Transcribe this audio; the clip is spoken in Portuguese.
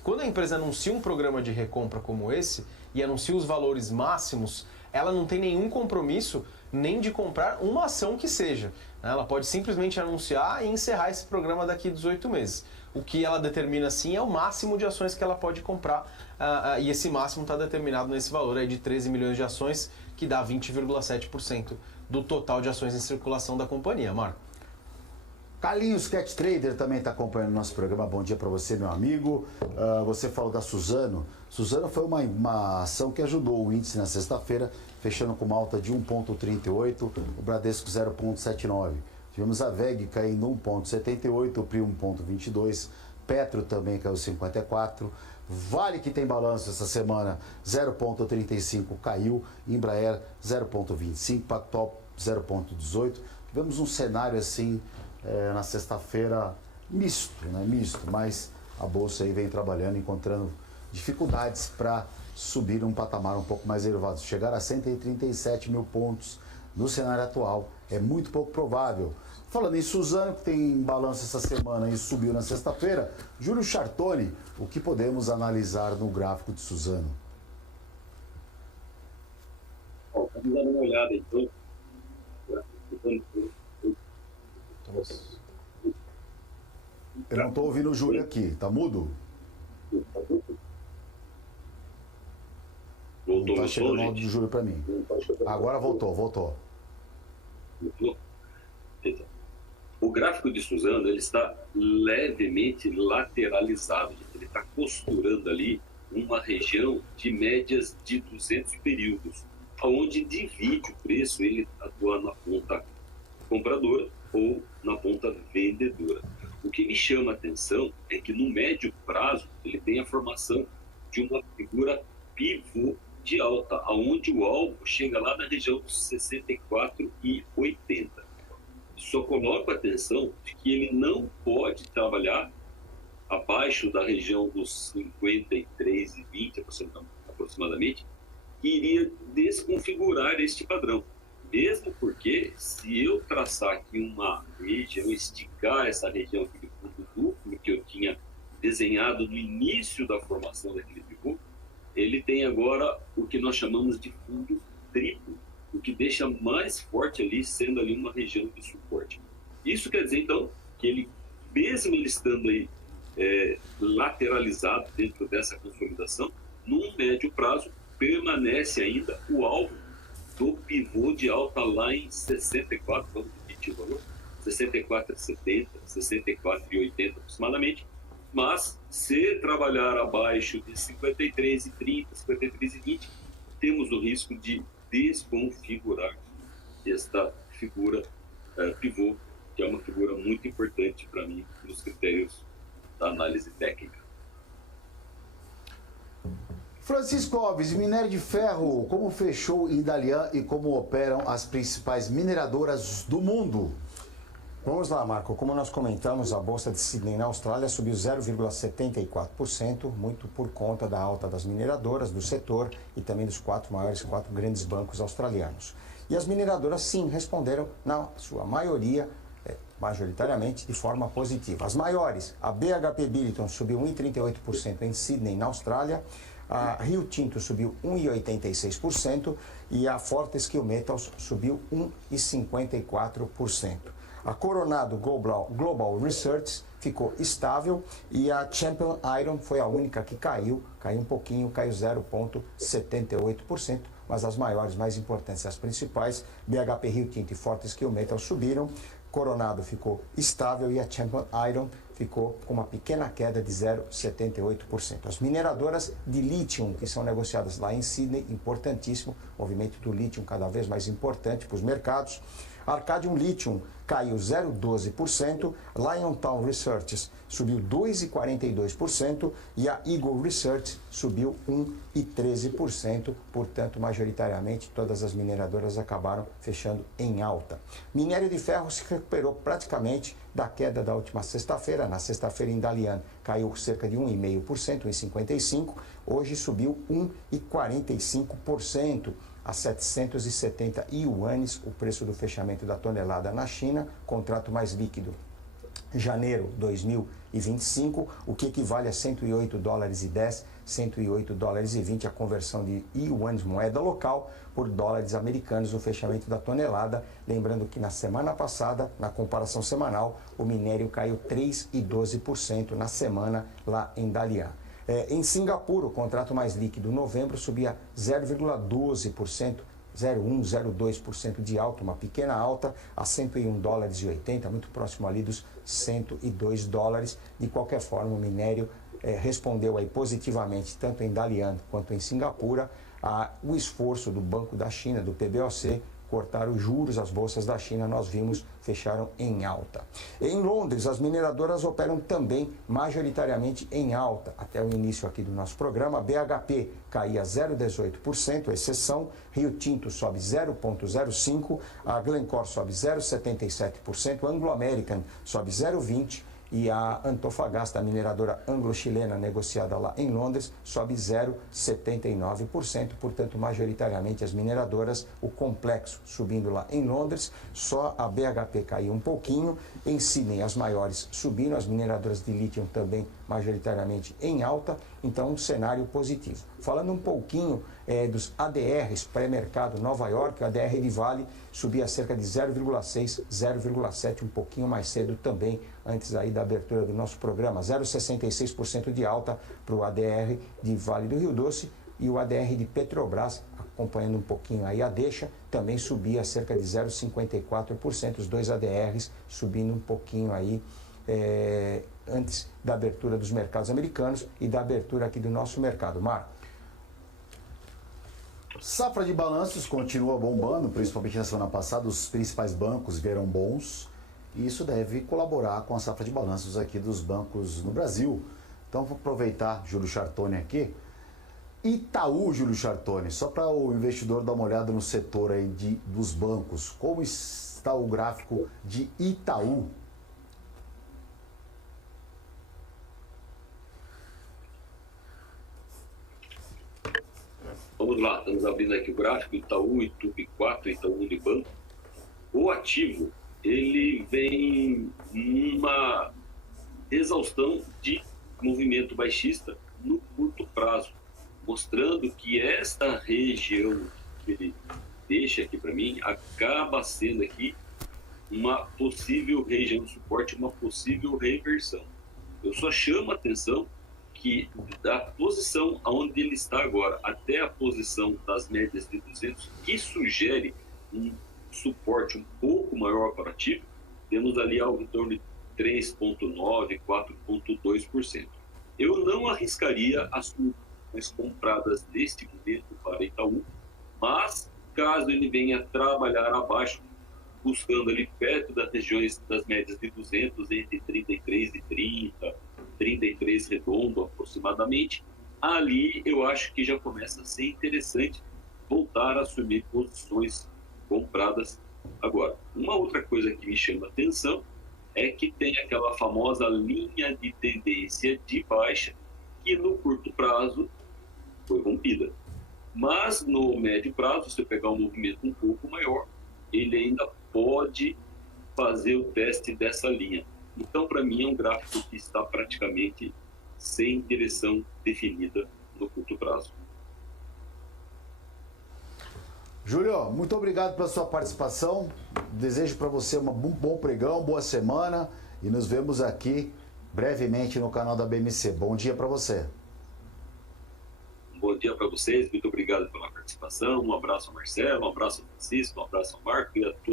que quando a empresa anuncia um programa de recompra como esse e anuncia os valores máximos, ela não tem nenhum compromisso nem de comprar uma ação que seja. Ela pode simplesmente anunciar e encerrar esse programa daqui a 18 meses. O que ela determina, sim, é o máximo de ações que ela pode comprar, e esse máximo está determinado nesse valor aí de 13 milhões de ações, que dá 20,7% do total de ações em circulação da companhia. Marco. Carlinhos Cat Trader também está acompanhando o nosso programa. Bom dia para você, meu amigo. Você falou da Suzano. Suzano foi uma ação que ajudou o índice na sexta-feira, fechando com uma alta de 1,38, o Bradesco 0,79. Tivemos a VEG caindo 1,78, o PRI 1,22, Petro também caiu 54, Vale, que tem balanço essa semana, 0,35 caiu, Embraer 0,25, Pactol 0,18. Tivemos um cenário assim na sexta-feira misto, né? Misto, mas a Bolsa aí vem trabalhando, encontrando dificuldades para subir um patamar um pouco mais elevado. Chegar a 137 mil pontos no cenário atual é muito pouco provável. Falando em Suzano, que tem balanço essa semana e subiu na sexta-feira, Júlio Chartoni, o que podemos analisar no gráfico de Suzano? Vamos dar uma olhada então. Eu não estou ouvindo o Júlio aqui, tá mudo? Voltou, não está chegando o áudio do Júlio para mim. Agora voltou. Então, o gráfico de Suzano ele está levemente lateralizado, ele está costurando ali uma região de médias de 200 períodos, onde divide o preço, ele atua na ponta compradora ou na ponta vendedora. O que me chama a atenção é que no médio prazo ele tem a formação de uma figura pivô de alta, aonde o alvo chega lá na região dos 64,80. Só coloco a atenção de que ele não pode trabalhar abaixo da região dos 53,20 aproximadamente, que iria desconfigurar este padrão. Mesmo porque, se eu traçar aqui uma região, esticar essa região aqui do fundo duplo que eu tinha desenhado no início da formação daquele pivô, ele tem agora o que nós chamamos de fundo triplo, o que deixa mais forte ali, sendo ali uma região de suporte. Isso quer dizer, então, que ele, mesmo ele estando aí lateralizado dentro dessa consolidação, num médio prazo, permanece ainda o alvo do pivô de alta lá em 64, vamos repetir o valor, 64,70, 64,80 aproximadamente, mas se trabalhar abaixo de 53,30, 53,20, temos o risco de desconfigurar esta figura pivô, que é uma figura muito importante para mim nos critérios da análise técnica. Francisco Alves, minério de ferro, como fechou em Dalian e como operam as principais mineradoras do mundo? Vamos lá, Marco. Como nós comentamos, a Bolsa de Sydney na Austrália subiu 0,74%, muito por conta da alta das mineradoras, do setor e também dos quatro grandes bancos australianos. E as mineradoras, sim, responderam, na sua maioria, majoritariamente, de forma positiva. As maiores, a BHP Billiton subiu 1,38% em Sydney, na Austrália, a Rio Tinto subiu 1,86% e a Fortescue Metals subiu 1,54%. A Coronado Global Research ficou estável e a Champion Iron foi a única que caiu um pouquinho, caiu 0,78%, mas as maiores, mais importantes, as principais, BHP Rio Tinto e Fortescue Metals subiram, Coronado ficou estável e a Champion Iron ficou com uma pequena queda de 0,78%. As mineradoras de lítio, que são negociadas lá em Sydney, importantíssimo, movimento do lítio cada vez mais importante para os mercados. Arcadium Lithium caiu 0,12%, Liontown Research subiu 2,42% e a Eagle Research subiu 1,13%, portanto, majoritariamente, todas as mineradoras acabaram fechando em alta. Minério de ferro se recuperou praticamente da queda da última sexta-feira. Na sexta-feira, em Dalian, caiu cerca de 1,5%, 1,55%, hoje subiu 1,45%. A 770 ienes, o preço do fechamento da tonelada na China, contrato mais líquido janeiro 2025, o que equivale a 108 dólares e 10, 108 dólares e 20 a conversão de yuans, moeda local, por dólares americanos no fechamento da tonelada. Lembrando que na semana passada, na comparação semanal, o minério caiu 3,12% na semana lá em Dalian. Em Singapura, o contrato mais líquido novembro subia 0,12%, 0,1%, 0,2% de alta, uma pequena alta, a 101 dólares e 80, muito próximo ali dos 102 dólares. De qualquer forma, o minério respondeu aí positivamente, tanto em Dalian quanto em Singapura, o esforço do Banco da China, do PBOC, cortar os juros. As bolsas da China, nós vimos, fecharam em alta. Em Londres, as mineradoras operam também majoritariamente em alta. Até o início aqui do nosso programa, a BHP caía 0,18%, exceção, Rio Tinto sobe 0,05%, a Glencore sobe 0,77%, a Anglo American sobe 0,20%, e a Antofagasta, a mineradora anglo-chilena negociada lá em Londres, sobe 0,79%. Portanto, majoritariamente as mineradoras, o complexo subindo lá em Londres, só a BHP caiu um pouquinho. Em Sydney, as maiores subindo, as mineradoras de lítio também majoritariamente em alta, então um cenário positivo. Falando um pouquinho dos ADRs pré-mercado Nova York, o ADR de Vale subia cerca de 0,6, 0,7, um pouquinho mais cedo também, antes aí da abertura do nosso programa, 0,66% de alta para o ADR de Vale do Rio Doce, e o ADR de Petrobras, acompanhando um pouquinho aí a deixa, também subia cerca de 0,54%, os dois ADRs subindo um pouquinho aí antes da abertura dos mercados americanos e da abertura aqui do nosso mercado. Marco. Safra de balanços continua bombando, principalmente na semana passada, os principais bancos vieram bons e isso deve colaborar com a safra de balanços aqui dos bancos no Brasil. Então vou aproveitar Júlio Chartoni aqui. Itaú, Júlio Chartoni, só para o investidor dar uma olhada no setor aí dos bancos, como está o gráfico de Itaú? Vamos lá, estamos abrindo aqui o gráfico, Itaú, Itubi4, Itaú Unibanco. O ativo, ele vem numa exaustão de movimento baixista no curto prazo, mostrando que esta região que ele deixa aqui para mim acaba sendo aqui uma possível região de suporte, uma possível reversão. Eu só chamo a atenção que da posição onde ele está agora até a posição das médias de 200, que sugere um suporte um pouco maior para o ativo, temos ali algo em torno de 3,9%, 4,2%. Eu não arriscaria as compradas neste momento para Itaú, mas caso ele venha trabalhar abaixo, buscando ali perto das regiões das médias de 200, entre 33 e 30, 33 redondo aproximadamente, ali eu acho que já começa a ser interessante voltar a assumir posições compradas agora. Uma outra coisa que me chama a atenção é que tem aquela famosa linha de tendência de baixa que no curto prazo foi rompida. Mas no médio prazo, se você pegar um movimento um pouco maior, ele ainda pode fazer o teste dessa linha. Então, para mim, é um gráfico que está praticamente sem direção definida no curto prazo. Júlio, muito obrigado pela sua participação. Desejo para você um bom pregão, boa semana e nos vemos aqui brevemente no canal da BMC. Bom dia para você. Bom dia para vocês, muito obrigado pela participação. Um abraço ao Marcelo, um abraço ao Francisco, um abraço ao Marco e a todos.